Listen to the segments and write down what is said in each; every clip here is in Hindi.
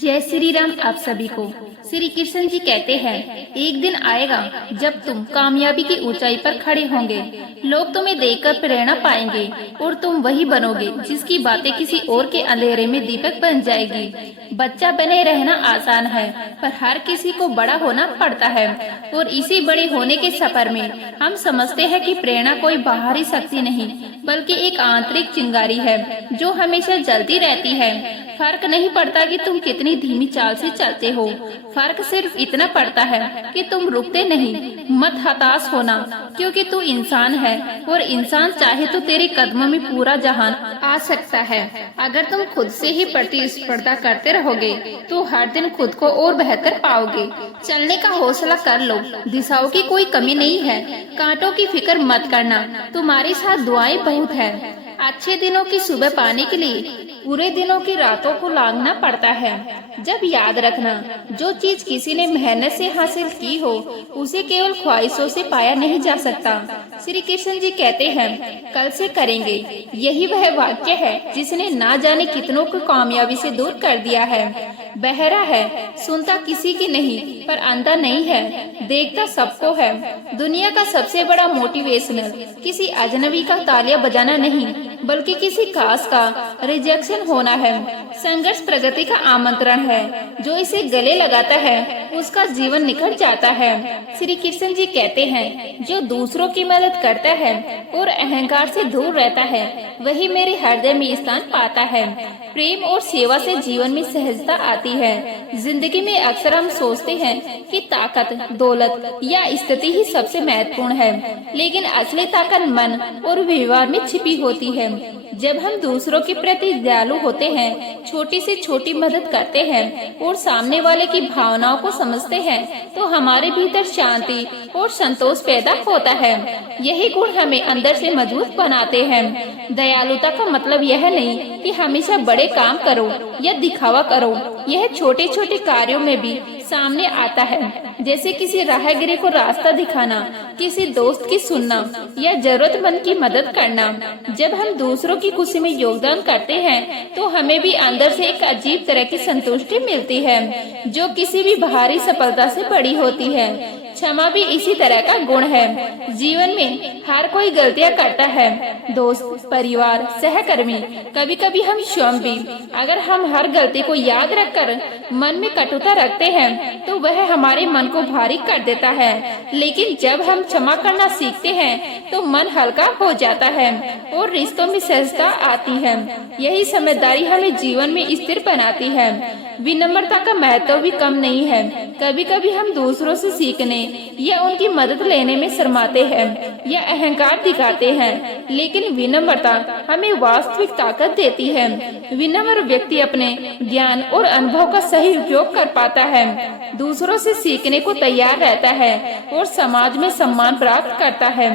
जय श्री राम। आप सभी को श्री कृष्ण जी कहते हैं, एक दिन आएगा जब तुम कामयाबी की ऊंचाई पर खड़े होंगे। लोग तुम्हें देखकर प्रेरणा पाएंगे और तुम वही बनोगे जिसकी बातें किसी और के अंधेरे में दीपक बन जाएगी। बच्चा बने रहना आसान है, पर हर किसी को बड़ा होना पड़ता है और इसी बड़े होने के सफर में हम समझते हैं कि प्रेरणा कोई बाहरी शक्ति नहीं बल्कि एक आंतरिक चिंगारी है जो हमेशा जलती रहती है। फर्क नहीं पड़ता कि तुम कितनी धीमी चाल से चलते हो, फर्क सिर्फ इतना पड़ता है कि तुम रुकते नहीं। मत हताश होना, क्योंकि तू इंसान है और इंसान चाहे तो तेरे कदमों में पूरा जहान आ सकता है। अगर तुम खुद से ही प्रतिस्पर्धा करते रहोगे तो हर दिन खुद को और बेहतर पाओगे। चलने का हौसला कर लो, दिशाओं की कोई कमी नहीं है। कांटों की फिक्र मत करना, तुम्हारे साथ दुआएं बहुत है। अच्छे दिनों की सुबह पाने के लिए पूरे दिनों की रातों को लांघना पड़ता है। जब याद रखना, जो चीज किसी ने मेहनत से हासिल की हो उसे केवल ख्वाहिशों से पाया नहीं जा सकता। श्री कृष्ण जी कहते हैं, कल से करेंगे। यही वह वाक्य है जिसने ना जाने कितनों को कामयाबी से दूर कर दिया है। बहरा है, सुनता किसी की नहीं, पर अंधा नहीं है, देखता सबको है। दुनिया का सबसे बड़ा मोटिवेशनल किसी अजनबी का तालियां बजाना नहीं बल्कि किसी खास का रिजेक्शन होना है। संघर्ष प्रगति का आमंत्रण है, जो इसे गले लगाता है उसका जीवन निखर जाता है। श्री कृष्ण जी कहते हैं, जो दूसरों की मदद करता है और अहंकार से दूर रहता है वही मेरे हृदय में स्थान पाता है। प्रेम और सेवा से जीवन में सहजता आती है। जिंदगी में अक्सर हम सोचते हैं कि ताकत, दौलत या स्थिति ही सबसे महत्वपूर्ण है, लेकिन असली ताकत मन और व्यवहार में छिपी होती है। जब हम दूसरों के प्रति दयालु होते हैं, छोटी से छोटी मदद करते हैं और सामने वाले की भावनाओं को समझते हैं, तो हमारे भीतर शांति और संतोष पैदा होता है। यही गुण हमें अंदर से मजबूत बनाते हैं। दयालुता का मतलब यह नहीं कि हमेशा बड़े काम करो या दिखावा करो, यह छोटे छोटे कार्यों में भी सामने आता है, जैसे किसी राहगीर को रास्ता दिखाना, किसी दोस्त की सुनना या जरूरतमंद की मदद करना। जब हम दूसरों की खुशी में योगदान करते हैं तो हमें भी अंदर से एक अजीब तरह की संतुष्टि मिलती है, जो किसी भी बाहरी सफलता से बड़ी होती है। क्षमा भी इसी तरह का गुण है। जीवन में हर कोई गलतियां करता है, दोस्त, परिवार, सहकर्मी, कभी कभी हम स्वयं भी। अगर हम हर गलती को याद रखकर मन में कटुता रखते हैं तो वह हमारे मन को भारी कर देता है, लेकिन जब हम क्षमा करना सीखते हैं तो मन हल्का हो जाता है और रिश्तों में सहजता आती है। यही समझदारी हमें जीवन में स्थिर बनाती है। विनम्रता का महत्व भी कम नहीं है। कभी कभी हम दूसरों से सीखने या उनकी मदद लेने में शर्माते हैं या अहंकार दिखाते हैं, लेकिन विनम्रता हमें वास्तविक ताकत देती है। विनम्र व्यक्ति अपने ज्ञान और अनुभव का सही उपयोग कर पाता है, दूसरों से सीखने को तैयार रहता है और समाज में सम्मान प्राप्त करता है।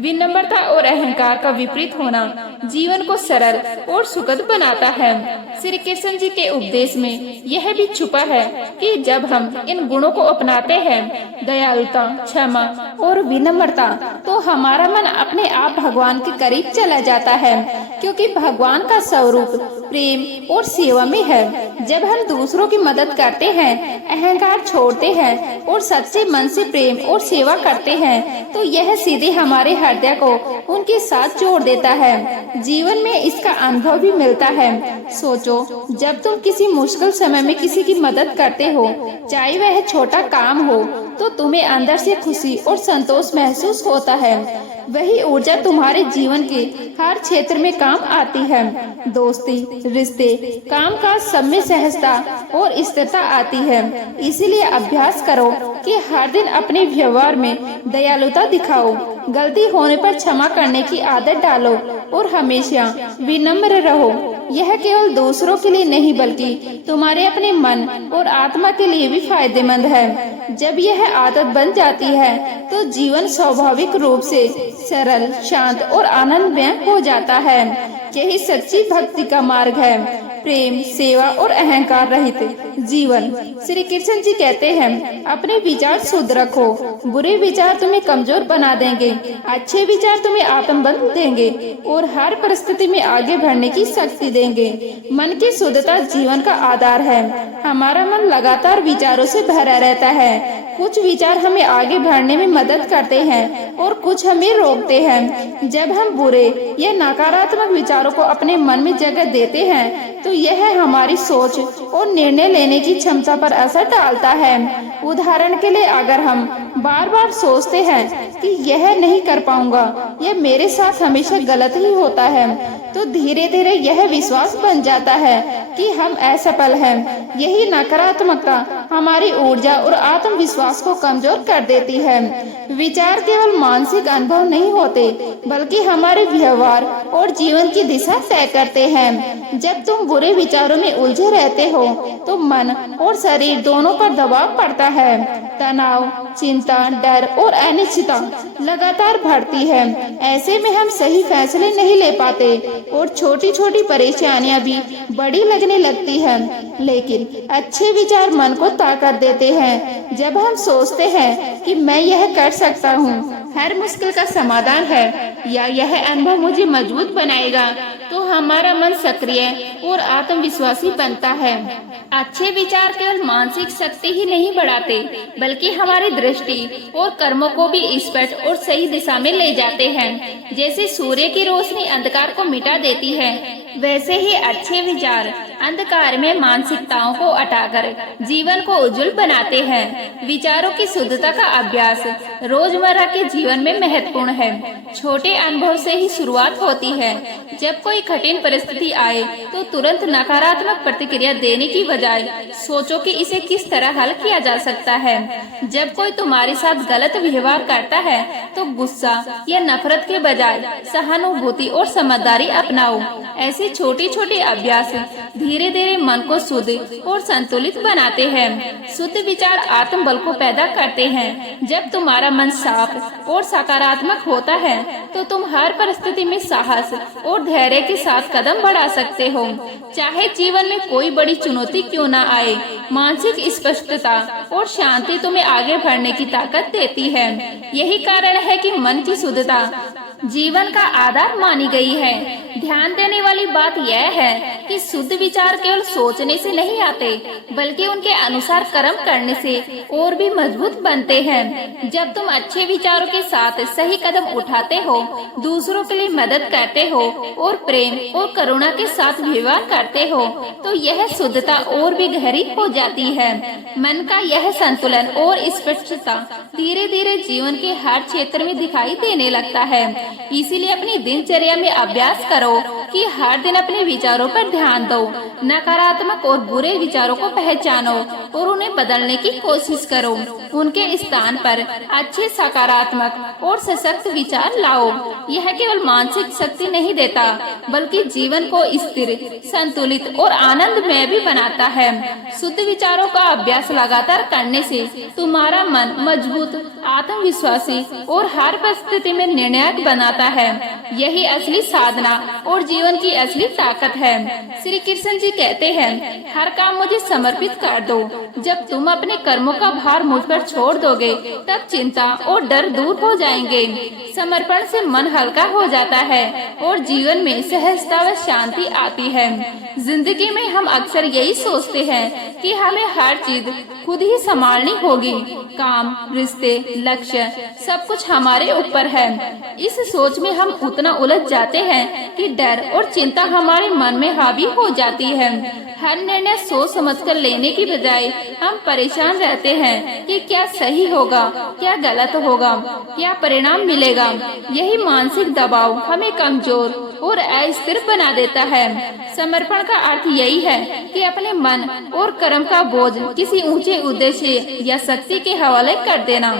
विनम्रता और अहंकार का विपरीत होना जीवन को सरल और सुखद बनाता है। श्री कृष्ण जी के उपदेश में यह भी छुपा है कि जब हम इन गुणों को अपनाते हैं, दयालुता, क्षमा और विनम्रता, तो हमारा मन अपने आप भगवान के करीब चला जाता है, क्योंकि भगवान का स्वरूप प्रेम और सेवा में है। जब हम दूसरों की मदद करते हैं, अहंकार छोड़ते हैं और सच्चे मन से प्रेम और सेवा करते हैं, तो यह सीधे हमारे हृदय को उनके साथ जोड़ देता है। जीवन में इसका अनुभव भी मिलता है। सोचो, जब तुम किसी मुश्किल समय में किसी की मदद करते हो, चाहे वह छोटा काम हो, तो तुम्हें अंदर से खुशी और संतोष महसूस होता है। वही ऊर्जा तुम्हारे जीवन के हर क्षेत्र में काम आती है। दोस्ती, रिश्ते, कामकाज, सब में सहजता और स्थिरता आती है। इसीलिए अभ्यास करो कि हर दिन अपने व्यवहार में दयालुता दिखाओ, गलती होने पर क्षमा करने की आदत डालो और हमेशा विनम्र रहो। यह केवल दूसरों के लिए नहीं बल्कि तुम्हारे अपने मन और आत्मा के लिए भी फायदेमंद है। जब यह आदत बन जाती है तो जीवन स्वाभाविक रूप से सरल, शांत और आनंदमय हो जाता है। यही सच्ची भक्ति का मार्ग है। प्रेम, सेवा और अहंकार रहित जीवन। श्री कृष्ण जी कहते हैं, अपने विचार शुद्ध रखो। बुरे विचार तुम्हें कमजोर बना देंगे, अच्छे विचार तुम्हें आत्मबल देंगे और हर परिस्थिति में आगे बढ़ने की शक्ति देंगे। मन की शुद्धता जीवन का आधार है। हमारा मन लगातार विचारों से भरा रहता है। कुछ विचार हमें आगे बढ़ने में मदद करते हैं और कुछ हमें रोकते हैं। जब हम बुरे या नकारात्मक विचारों को अपने मन में जगह देते हैं तो यह हमारी सोच और निर्णय लेने की क्षमता पर असर डालता है। उदाहरण के लिए, अगर हम बार बार सोचते हैं कि यह नहीं कर पाऊंगा या मेरे साथ हमेशा गलत ही होता है, तो धीरे धीरे यह विश्वास बन जाता है कि हम असफल हैं। यही नकारात्मकता हमारी ऊर्जा और आत्मविश्वास को कमजोर कर देती है। विचार केवल मानसिक अनुभव नहीं होते, बल्कि हमारे व्यवहार और जीवन की दिशा तय करते हैं। जब तुम बुरे विचारों में उलझे रहते हो तो मन और शरीर दोनों पर दबाव पड़ता है। तनाव, चिंता, डर और अनिश्चितता लगातार बढ़ती है। ऐसे में हम सही फैसले नहीं ले पाते और छोटी छोटी परेशानियां भी बड़ी लगने लगती हैं। लेकिन अच्छे विचार मन को ताकत देते हैं। जब हम सोचते हैं कि मैं यह कर सकता हूँ, हर मुश्किल का समाधान है या यह अनुभव मुझे मजबूत बनाएगा, तो हमारा मन सक्रिय और आत्मविश्वासी बनता है। अच्छे विचार केवल मानसिक शक्ति ही नहीं बढ़ाते, बल्कि हमारी दृष्टि और कर्मों को भी स्पष्ट और सही दिशा में ले जाते हैं। जैसे सूर्य की रोशनी अंधकार को मिटा देती है, वैसे ही अच्छे विचार अंधकार में मानसिकताओं को हटाकर जीवन को उज्जवल बनाते हैं। विचारों की शुद्धता का अभ्यास रोजमर्रा के जीवन में महत्वपूर्ण है। छोटे अनुभव से ही शुरुआत होती है। जब कोई कठिन परिस्थिति आए तो तुरंत नकारात्मक प्रतिक्रिया देने की बजाय सोचो कि इसे किस तरह हल किया जा सकता है। जब कोई तुम्हारे साथ गलत व्यवहार करता है तो गुस्सा या नफरत के बजाय सहानुभूति और समझदारी अपनाओ। ऐसे छोटे छोटे अभ्यास धीरे धीरे मन को शुद्ध और संतुलित बनाते हैं। शुद्ध विचार आत्मबल को पैदा करते हैं। जब तुम्हारा मन साफ और सकारात्मक होता है तो तुम हर परिस्थिति में साहस और धैर्य के साथ कदम बढ़ा सकते हो, चाहे जीवन में कोई बड़ी चुनौती क्यों न आए। मानसिक स्पष्टता और शांति तुम्हें आगे बढ़ने की ताकत देती है। यही कारण है कि मन की शुद्धता जीवन का आधार मानी गई है। ध्यान देने वाली बात यह है कि शुद्ध विचार केवल सोचने से नहीं आते, बल्कि उनके अनुसार कर्म करने से और भी मजबूत बनते हैं। जब तुम अच्छे विचारों के साथ सही कदम उठाते हो, दूसरों के लिए मदद करते हो और प्रेम और करुणा के साथ व्यवहार करते हो, तो यह शुद्धता और भी गहरी हो जाती है। मन का यह संतुलन और स्पष्टता धीरे धीरे जीवन के हर क्षेत्र में दिखाई देने लगता है। इसीलिए अपनी दिनचर्या में अभ्यास करो कि हर दिन अपने विचारों पर ध्यान दो। नकारात्मक और बुरे विचारों को पहचानो और उन्हें बदलने की कोशिश करो। उनके स्थान पर अच्छे, सकारात्मक और सशक्त विचार लाओ। यह केवल मानसिक शक्ति नहीं देता, बल्कि जीवन को स्थिर, संतुलित और आनंदमय भी बनाता है। शुद्ध विचारों का अभ्यास लगातार करने से तुम्हारा मन मजबूत, आत्मविश्वासी और हर परिस्थिति में निर्णायक बनाता है। यही असली साधना और जीवन की असली ताकत है। श्री कृष्ण जी कहते हैं, हर काम मुझे समर्पित कर दो। जब तुम अपने कर्मों का भार मुझ पर छोड़ दोगे, तब चिंता और डर दूर हो जाएंगे। समर्पण से मन हल्का हो जाता है और जीवन में सहजता व शांति आती है। जिंदगी में हम अक्सर यही सोचते हैं कि हमें हर चीज खुद ही संभालनी होगी। काम, रिश्ते, लक्ष्य सब कुछ हमारे ऊपर है। इस सोच में हम उतना उलझ जाते हैं कि डर और चिंता हमारे मन में हावी हो जाती है। हर निर्णय सोच समझकर लेने की बजाय हम परेशान रहते हैं कि क्या सही होगा, क्या गलत होगा, क्या परिणाम मिलेगा। यही मानसिक दबाव हमें कमजोर और अस्थिर बना देता है। समर्पण का अर्थ यही है कि अपने मन और कर्म का बोझ किसी ऊंचे उद्देश्य या शक्ति के हवाले कर देना।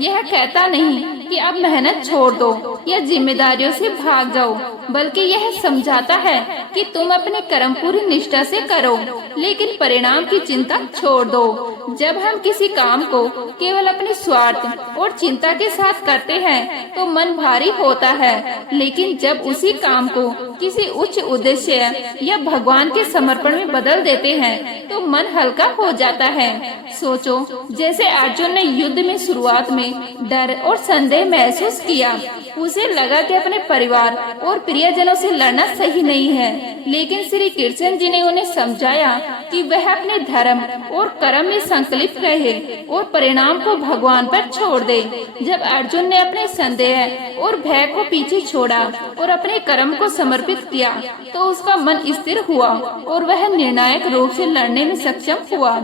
यह कहता नहीं कि अब मेहनत छोड़ दो या जिम्मेदारियों से भाग जाओ, बल्कि यह समझाता है कि तुम अपने कर्म पूरी निष्ठा से करो, लेकिन परिणाम की चिंता छोड़ दो। जब हम किसी काम को केवल अपने स्वार्थ और चिंता के साथ करते हैं तो मन भारी होता है, लेकिन जब उसी काम को किसी उच्च उद्देश्य या भगवान के समर्पण में बदल देते हैं तो मन हल्का हो जाता है। सोचो, जैसे अर्जुन ने युद्ध में शुरुआत में डर और संदेह महसूस किया। उसे लगा कि अपने परिवार और प्रियजनों से लड़ना सही नहीं है, लेकिन श्री कृष्ण जी ने उन्हें समझाया कि वह अपने धर्म और कर्म में संकल्पित रहे और परिणाम को भगवान पर छोड़ दे। जब अर्जुन ने अपने संदेह और भय को पीछे छोड़ा और अपने कर्म को समर्पित किया तो उसका मन स्थिर हुआ और वह निर्णायक रूप से लड़ने में सक्षम हुआ।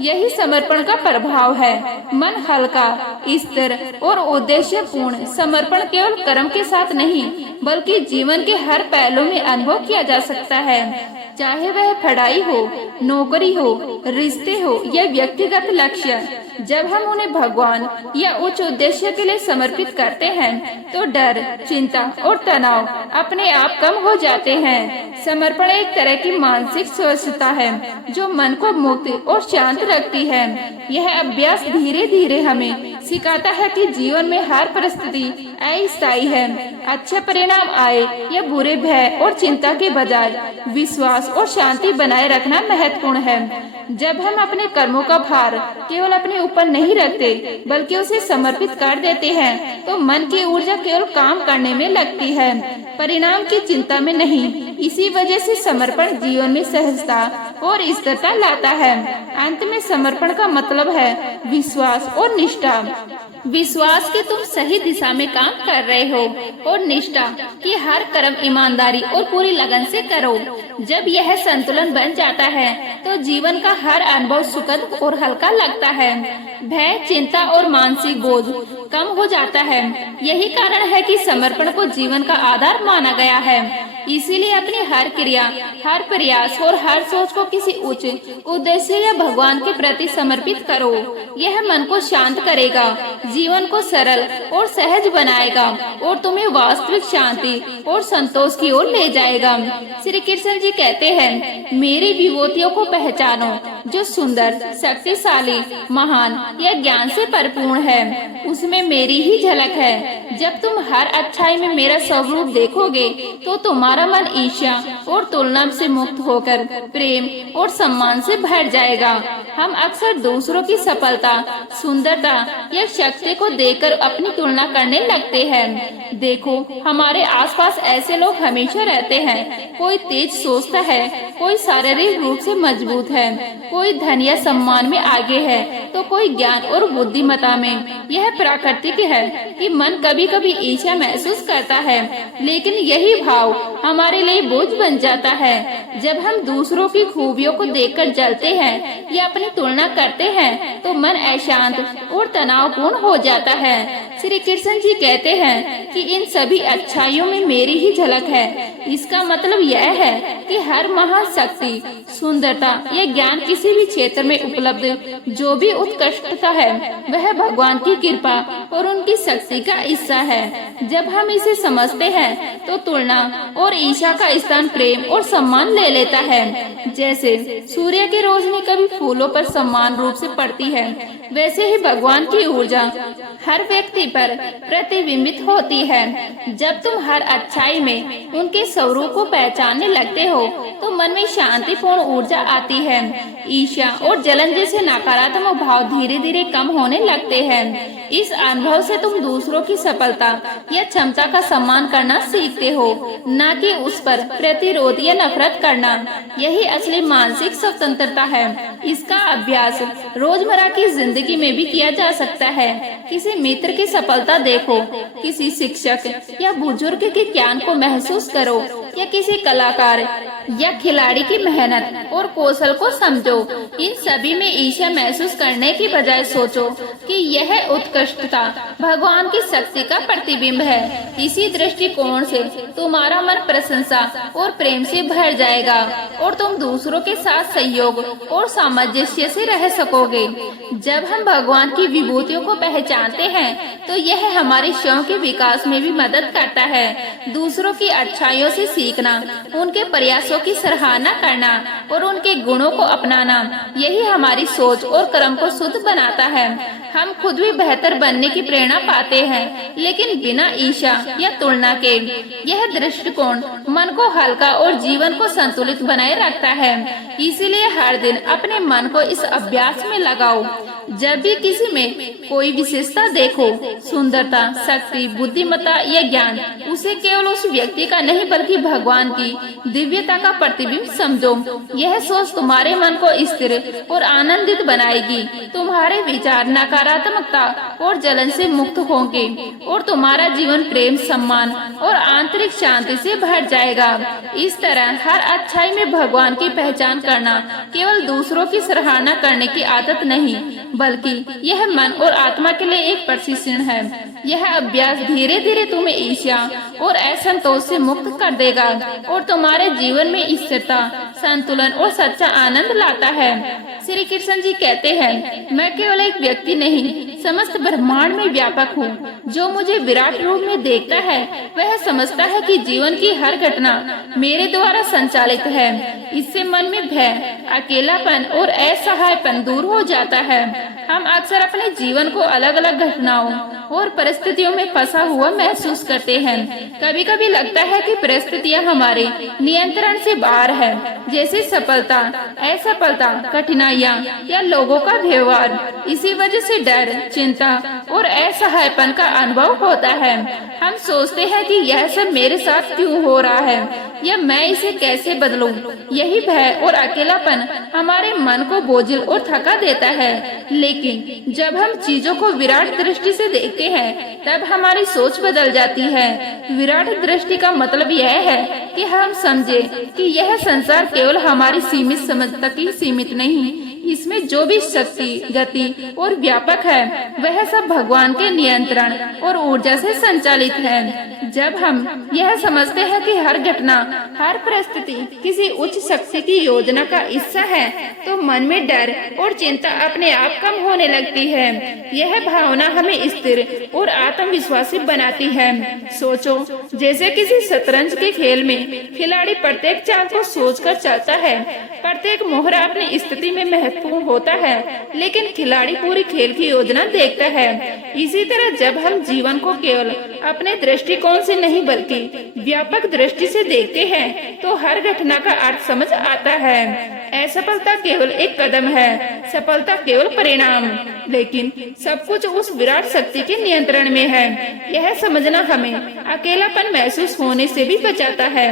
यही समर्पण का प्रभाव है। मन हल्का, स्थिर और उद्देश्य पूर्ण समर्पण केवल कर्म के साथ नहीं बल्कि जीवन के हर पहलू में अनुभव किया जा सकता है, चाहे वह पढ़ाई हो, नौकरी हो, रिश्ते हो या व्यक्तिगत लक्ष्य। जब हम उन्हें भगवान या उच्च उद्देश्य के लिए समर्पित करते हैं तो डर, चिंता और तनाव अपने आप कम हो जाते हैं। समर्पण एक तरह की मानसिक स्वस्थता है जो मन को मुक्त और शांत रखती है। यह अभ्यास धीरे धीरे हमें सिखाता है कि जीवन में हर परिस्थिति अस्थायी है। अच्छे परिणाम आए या बुरे, भय और चिंता के बजाय विश्वास और शांति बनाए रखना महत्वपूर्ण है। जब हम अपने कर्मों का भार केवल अपने ऊपर नहीं रखते बल्कि उसे समर्पित कर देते हैं तो मन की ऊर्जा केवल काम करने में लगती है, परिणाम की चिंता में नहीं। इसी वजह से समर्पण जीवन में सहजता और स्थिरता लाता है। अंत में समर्पण का मतलब है विश्वास और निष्ठा। विश्वास कि तुम सही दिशा में काम कर रहे हो और निष्ठा कि हर कर्म ईमानदारी और पूरी लगन से करो। जब यह संतुलन बन जाता है तो जीवन का हर अनुभव सुखद और हल्का लगता है। भय, चिंता और मानसिक बोझ कम हो जाता है। यही कारण है कि समर्पण को जीवन का आधार माना गया है। इसीलिए अपनी हर क्रिया, हर प्रयास और हर सोच को किसी उच्च उद्देश्य या भगवान के प्रति समर्पित करो। यह मन को शांत करेगा, जीवन को सरल और सहज बनाएगा और तुम्हें वास्तविक शांति और संतोष की ओर ले जाएगा। श्री कृष्ण जी कहते हैं, मेरी विभूतियों को पहचानो जो सुंदर, शक्तिशाली, महान या ज्ञान से परिपूर्ण है। उसमें मेरी ही झलक है। जब तुम हर अच्छाई में मेरा स्वरूप देखोगे तो तुम्हारा मन ईर्ष्या और तुलना से मुक्त होकर प्रेम और सम्मान से भर जाएगा। हम अक्सर दूसरों की सफलता, सुंदरता या शक्ति को देखकर अपनी तुलना करने लगते हैं। देखो, हमारे आसपास ऐसे लोग हमेशा रहते हैं। कोई तेज सोचता है, कोई शारीरिक रूप से मजबूत है, कोई धन या सम्मान में आगे है तो कोई ज्ञान और बुद्धिमत्ता में। यह प्राकृतिक है कि मन कभी कभी ईर्ष्या महसूस करता है, लेकिन यही भाव हमारे लिए बोझ बन जाता है। जब हम दूसरों की खूबियों को देखकर जलते हैं या अपनी तुलना करते हैं तो मन अशांत और तनावपूर्ण हो जाता है। श्री कृष्ण जी कहते हैं कि इन सभी अच्छाइयों में मेरी ही झलक है। इसका मतलब यह है कि हर महाशक्ति, सुंदरता या ज्ञान किसी भी क्षेत्र में उपलब्ध जो भी उत्कृष्टता है वह भगवान की कृपा और उनकी शक्ति का हिस्सा है। जब हम इसे समझते हैं तो तुलना और ईर्ष्या का स्थान प्रेम और सम्मान ले लेता है। जैसे सूर्य की रोशनी कभी फूलों पर समान रूप से पड़ती है, वैसे ही भगवान की ऊर्जा हर व्यक्ति पर प्रतिबिंबित होती है। जब तुम हर अच्छाई में उनके स्वरूप को पहचानने लगते हो तो मन में शांतिपूर्ण ऊर्जा आती है। ईर्ष्या और जलन जैसे नकारात्मक भाव धीरे धीरे कम होने लगते हैं। इस अनुभव से तुम दूसरों की सफलता या क्षमता का सम्मान करना सीखते हो, न कि उस पर प्रतिरोध या नफरत करना। यही असली मानसिक स्वतंत्रता है। इसका अभ्यास रोजमर्रा की जिंदगी में भी किया जा सकता है। किसी मित्र की सफलता देखो, किसी शिक्षक या बुजुर्ग के ज्ञान को महसूस करो या किसी कलाकार या खिलाड़ी की मेहनत और कौशल को समझो। इन सभी में ईर्ष्या महसूस करने की बजाय सोचो कि यह उत्कृष्टता भगवान की शक्ति का प्रतिबिंब है। इसी दृष्टिकोण से तुम्हारा मन प्रशंसा और प्रेम से भर जाएगा और तुम दूसरों के साथ सहयोग और सामंजस्य से रह सकोगे। जब हम भगवान की विभूतियों को पहचानते हैं तो यह हमारे स्वयं के विकास में भी मदद करता है। दूसरों की अच्छाइयों से सीखना, उनके प्रयासों की सराहना करना और उनके गुणों को अपनाना, यही हमारी सोच और कर्म को शुद्ध बनाता है। हम खुद भी बेहतर बनने की प्रेरणा पाते हैं, लेकिन बिना ईर्ष्या या तुलना के। यह दृष्टिकोण मन को हल्का और जीवन को संतुलित बनाए रखता है। इसीलिए हर दिन अपने मन को इस अभ्यास में लगाओ। जब भी किसी में कोई विशेषता देखो, सुंदरता, शक्ति, बुद्धिमत्ता या ज्ञान, उसे केवल उस व्यक्ति का नहीं बल्कि भगवान की दिव्यता का प्रतिबिंब समझो। यह सोच तुम्हारे मन को स्थिर और आनंदित बनाएगी। तुम्हारे विचार नकारात्मकता और जलन से मुक्त होंगे और तुम्हारा जीवन प्रेम, सम्मान और आंतरिक शांति से भर जाएगा। इस तरह हर अच्छाई में भगवान की पहचान करना केवल दूसरों की सराहना करने की आदत नहीं, बल्कि यह मन और आत्मा के लिए एक प्रशिक्षण है। यह अभ्यास धीरे धीरे तुम्हें ईर्ष्या और असंतोष से मुक्त कर देगा और तुम्हारे जीवन में स्थिरता, संतुलन और सच्चा आनंद लाता है। श्री कृष्ण जी कहते हैं, मैं केवल एक व्यक्ति नहीं, समस्त ब्रह्मांड में व्यापक हूँ। जो मुझे विराट रूप में देखता है वह समझता है कि जीवन की हर घटना मेरे द्वारा संचालित है। इससे मन में भय, अकेलापन और असहायपन दूर हो जाता है। हम अक्सर अपने जीवन को अलग अलग घटनाओं और परिस्थितियों में फंसा हुआ महसूस करते हैं। कभी कभी लगता है कि परिस्थितियां हमारे नियंत्रण से बाहर है, जैसे सफलता, असफलता, कठिनाइयां या लोगों का व्यवहार। इसी वजह से डर, चिंता और असहायपन का अनुभव होता है। हम सोचते हैं कि यह सब मेरे साथ क्यों हो रहा है या मैं इसे कैसे बदलूं। यही भय और अकेलापन हमारे मन को बोझिल और थका देता है। लेकिन जब हम चीजों को विराट दृष्टि से देखते हैं तब हमारी सोच बदल जाती है। विराट दृष्टि का मतलब यह है कि हम समझे कि यह संसार केवल हमारी सीमित समझ तक ही सीमित नहीं, इसमें जो भी शक्ति, गति और व्यापक है वह सब भगवान के नियंत्रण और ऊर्जा से संचालित है। जब हम यह समझते हैं कि हर घटना, हर परिस्थिति किसी उच्च शक्ति की योजना का हिस्सा है तो मन में डर और चिंता अपने आप कम होने लगती है। यह भावना हमें स्थिर और आत्मविश्वासी बनाती है। सोचो, जैसे किसी शतरंज के खेल में खिलाड़ी प्रत्येक चाल को सोचकर चलता है। प्रत्येक मोहरा अपनी स्थिति में महत्वपूर्ण होता है, लेकिन खिलाड़ी पूरी खेल की योजना देखता है। इसी तरह जब हम जीवन को केवल अपने दृष्टिकोण से नहीं बल्कि व्यापक दृष्टि से देखते हैं तो हर घटना का अर्थ समझ आता है। असफलता केवल एक कदम है, सफलता केवल परिणाम, लेकिन सब कुछ उस विराट शक्ति के नियंत्रण में है। यह समझना हमें अकेलापन महसूस होने से भी बचाता है।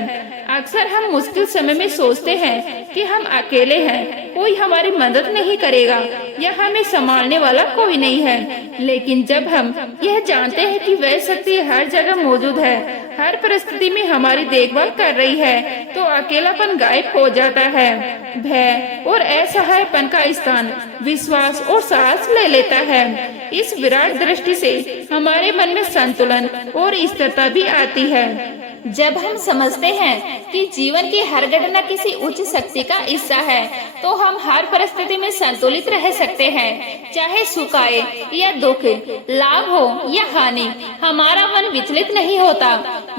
अक्सर हम मुश्किल समय में सोचते हैं कि हम अकेले हैं, कोई हमारी मदद नहीं करेगा या हमें संभालने वाला कोई नहीं है। लेकिन जब हम यह जानते हैं कि वह शक्ति हर जगह मौजूद है, हर परिस्थिति में हमारी देखभाल कर रही है, तो अकेलापन गायब हो जाता है। भय और असहायपन का स्थान विश्वास और साहस ले लेता है। इस विराट दृष्टि से हमारे मन में संतुलन और स्थिरता भी आती है। जब हम समझते हैं कि जीवन की हर घटना किसी उच्च शक्ति का हिस्सा है तो हम हर परिस्थिति में संतुलित रह सकते हैं। चाहे सुख आए या दुख, लाभ हो या हानि, हमारा मन विचलित नहीं होता।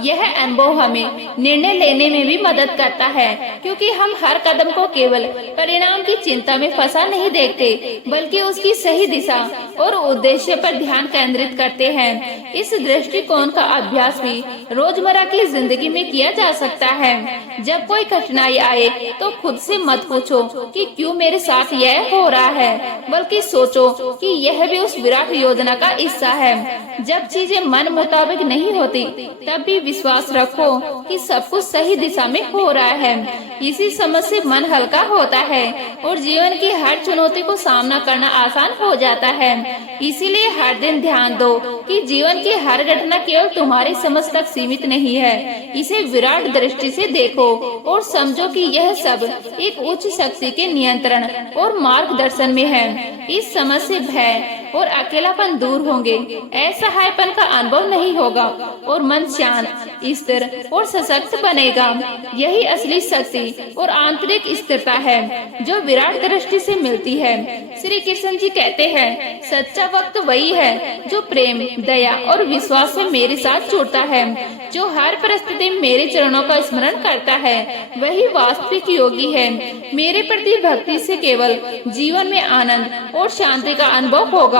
यह अनुभव हमें निर्णय लेने में भी मदद करता है, क्योंकि हम हर कदम को केवल परिणाम की चिंता में फंसा नहीं देखते बल्कि उसकी सही दिशा और उद्देश्य पर ध्यान केंद्रित करते हैं। इस दृष्टिकोण का अभ्यास भी रोजमर्रा की जिंदगी में किया जा सकता है। जब कोई कठिनाई आए तो खुद से मत पूछो कि क्यों मेरे साथ यह हो रहा है, बल्कि सोचो कि यह भी उस विराट योजना का हिस्सा है। जब चीजें मन मुताबिक नहीं होती तब भी विश्वास रखो कि सब कुछ सही दिशा में हो रहा है। इसी समझ से मन हल्का होता है और जीवन की हर चुनौती को सामना करना आसान हो जाता है। इसीलिए हर दिन ध्यान दो कि जीवन की हर घटना केवल तुम्हारी समझ तक सीमित नहीं है, इसे विराट दृष्टि से देखो और समझो कि यह सब एक उच्च शक्ति के नियंत्रण और मार्गदर्शन में है। इस समझ से भय और अकेलापन दूर होंगे, असहायपन का अनुभव नहीं होगा और मन शांत, स्थिर और सशक्त बनेगा। यही असली शक्ति और आंतरिक स्थिरता है जो विराट दृष्टि से मिलती है। श्री कृष्ण जी कहते हैं, सच्चा भक्त वही है जो प्रेम, दया और विश्वास से मेरे साथ जुड़ता है, जो हर परिस्थिति में मेरे चरणों का स्मरण करता है, वही वास्तविक योगी है। मेरे प्रति भक्ति से केवल जीवन में आनंद और शांति का अनुभव होगा।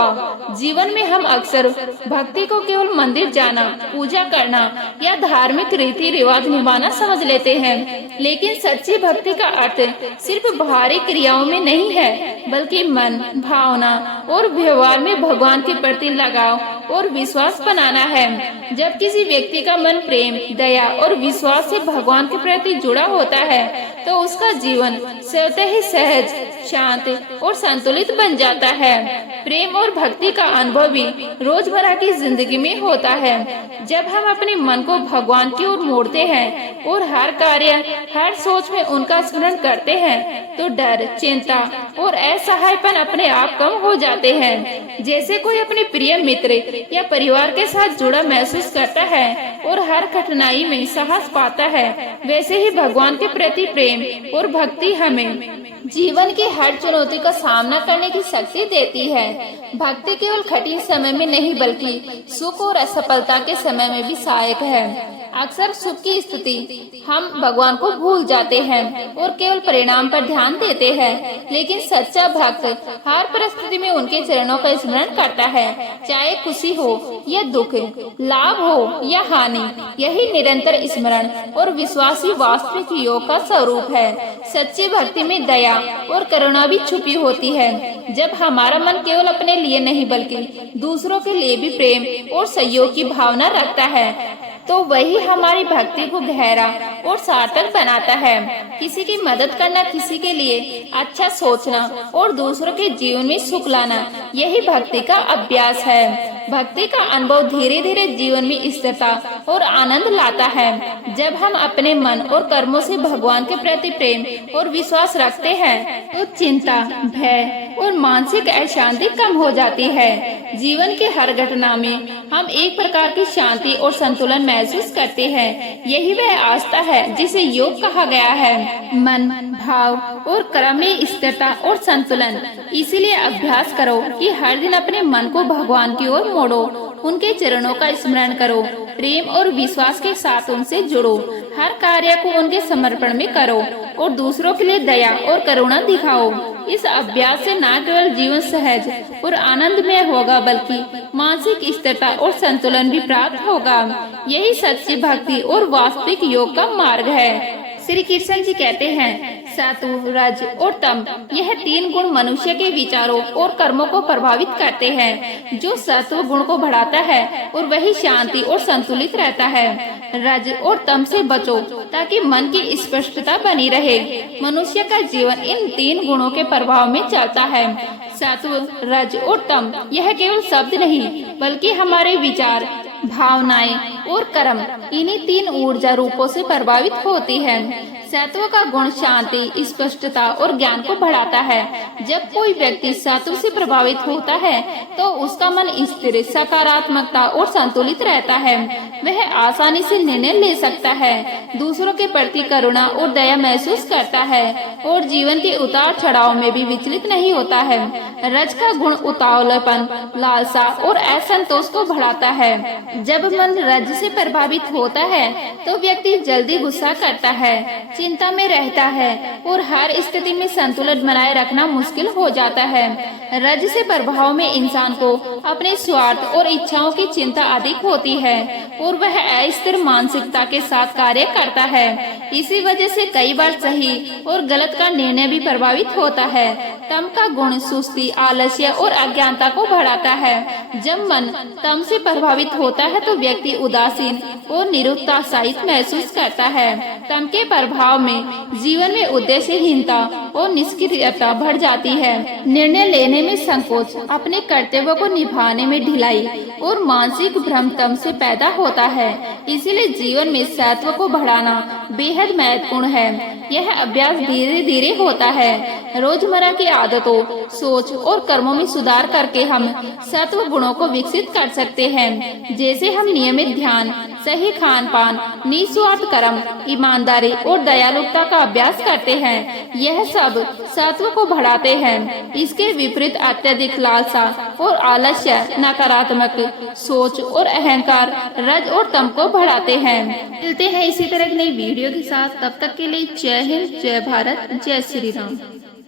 जीवन में हम अक्सर भक्ति को केवल मंदिर जाना, पूजा करना या धार्मिक रीति रिवाज निभाना समझ लेते हैं, लेकिन सच्ची भक्ति का अर्थ सिर्फ बाहरी क्रियाओं में नहीं है, बल्कि मन, भावना और व्यवहार में भगवान के प्रति लगाव और विश्वास बनाना है। जब किसी व्यक्ति का मन प्रेम, दया और विश्वास से भगवान के प्रति जुड़ा होता है, तो उसका जीवन स्वतः ही सहज, शांत और संतुलित बन जाता है। प्रेम और भक्ति का अनुभव भी रोजमर्रा की जिंदगी में होता है। जब हम अपने मन को भगवान की ओर मोड़ते हैं और हर कार्य, हर सोच में उनका स्मरण करते हैं, तो डर, चिंता और असहायपन अपने आप कम हो जाते हैं। जैसे कोई अपने प्रिय मित्र या परिवार के साथ जुड़ा महसूस करता है और हर कठिनाई में साहस पाता है, वैसे ही भगवान के प्रति प्रेम और भक्ति हमें जीवन की हर चुनौती का सामना करने की शक्ति देती है। भक्ति केवल कठिन समय में नहीं, बल्कि सुख और असफलता के समय में भी सहायक है। अक्सर सुख की स्थिति हम भगवान को भूल जाते हैं और केवल परिणाम पर ध्यान देते हैं, लेकिन सच्चा भक्त हर परिस्थिति में उनके चरणों का स्मरण करता है, चाहे खुशी हो या दुख, लाभ हो या हानि। यही निरंतर स्मरण और विश्वास ही वास्तविक योग का स्वरूप है। सच्ची भक्ति में दया और करुणा भी छुपी होती है। जब हमारा मन केवल अपने लिए नहीं, बल्कि दूसरों के लिए भी प्रेम और सहयोग की भावना रखता है, तो वही हमारी भक्ति को गहरा और सार्थक बनाता है। किसी की मदद करना, किसी के लिए अच्छा सोचना और दूसरों के जीवन में सुख लाना, यही भक्ति का अभ्यास है। भक्ति का अनुभव धीरे धीरे जीवन में स्थिरता और आनंद लाता है। जब हम अपने मन और कर्मों से भगवान के प्रति प्रेम और विश्वास रखते हैं, तो चिंता, भय और मानसिक अशांति कम हो जाती है। जीवन के हर घटना में हम एक प्रकार की शांति और संतुलन महसूस करते हैं। यही वह आस्था है जिसे योग कहा गया है। मन, भाव और कर्म में स्थिरता और संतुलन। इसीलिए अभ्यास करो कि हर दिन अपने मन को भगवान की ओर मोड़ो, उनके चरणों का स्मरण करो, प्रेम और विश्वास के साथ उनसे जुड़ो, हर कार्य को उनके समर्पण में करो और दूसरों के लिए दया और करुणा दिखाओ। इस अभ्यास से न केवल जीवन सहज और आनंदमय होगा, बल्कि मानसिक स्थिरता और संतुलन भी प्राप्त होगा। यही सच्ची भक्ति और वास्तविक योग का मार्ग है। श्री कृष्ण जी कहते हैं, सत्व, रज और तम, यह तीन गुण मनुष्य के विचारों और कर्मों को प्रभावित करते हैं। जो सत्व गुण को बढ़ाता है और वही शांति और संतुलित रहता है। रज और तम से बचो ताकि मन की स्पष्टता बनी रहे। मनुष्य का जीवन इन तीन गुणों के प्रभाव में चलता है। सत्व, रज और तम यह केवल शब्द नहीं, बल्कि हमारे विचार, भावनाएं और कर्म इन्हीं तीन ऊर्जा रूपों से प्रभावित होती है। सत्व का गुण शांति, स्पष्टता और ज्ञान को बढ़ाता है। जब कोई व्यक्ति सत्व से प्रभावित होता है, तो उसका मन स्थिर, सकारात्मकता और संतुलित रहता है। वह आसानी से निर्णय ले सकता है, दूसरों के प्रति करुणा और दया महसूस करता है और जीवन के उतार चढ़ाव में भी विचलित नहीं होता है। रज का गुण उतावलापन, लालसा और असंतोष को बढ़ाता है। जब मन रज से प्रभावित होता है, तो व्यक्ति जल्दी गुस्सा करता है, चिंता में रहता है और हर स्थिति में संतुलन बनाए रखना मुश्किल हो जाता है। रज से प्रभाव में इंसान को अपने स्वार्थ और इच्छाओं की चिंता अधिक होती है और वह अस्थिर मानसिकता के साथ कार्य करता है। इसी वजह से कई बार सही और गलत का निर्णय भी प्रभावित होता है। तम का गुण सुस्ती, आलस्य और अज्ञानता को बढ़ाता है। जब मन तम से प्रभावित होता है, तो व्यक्ति उदासीन, और निरुत्साहित महसूस करता है। तम के प्रभाव में जीवन में उद्देश्यहीनता और निष्क्रियता बढ़ जाती है। निर्णय लेने में संकोच, अपने कर्तव्यों को निभाने में ढिलाई और मानसिक भ्रम तम से पैदा होता है। इसीलिए जीवन में सत्व को बढ़ाना बेहद महत्वपूर्ण है। यह अभ्यास धीरे धीरे होता है। रोजमर्रा की आदतों, सोच और कर्मों में सुधार करके हम सत्व गुणों को विकसित कर सकते हैं। जैसे हम नियमित ध्यान, सही खान पान, निस्वार्थ कर्म, ईमानदारी और दयालुता का अभ्यास करते हैं, यह सब सत्व को बढ़ाते हैं। इसके विपरीत अत्यधिक लालसा और आलस्य नकारात्मक सोच और अहंकार रज और तम को बढ़ाते हैं। मिलते हैं इसी तरह की नई वीडियो के साथ। तब तक के लिए जय हिंद, जय भारत, जय श्री राम।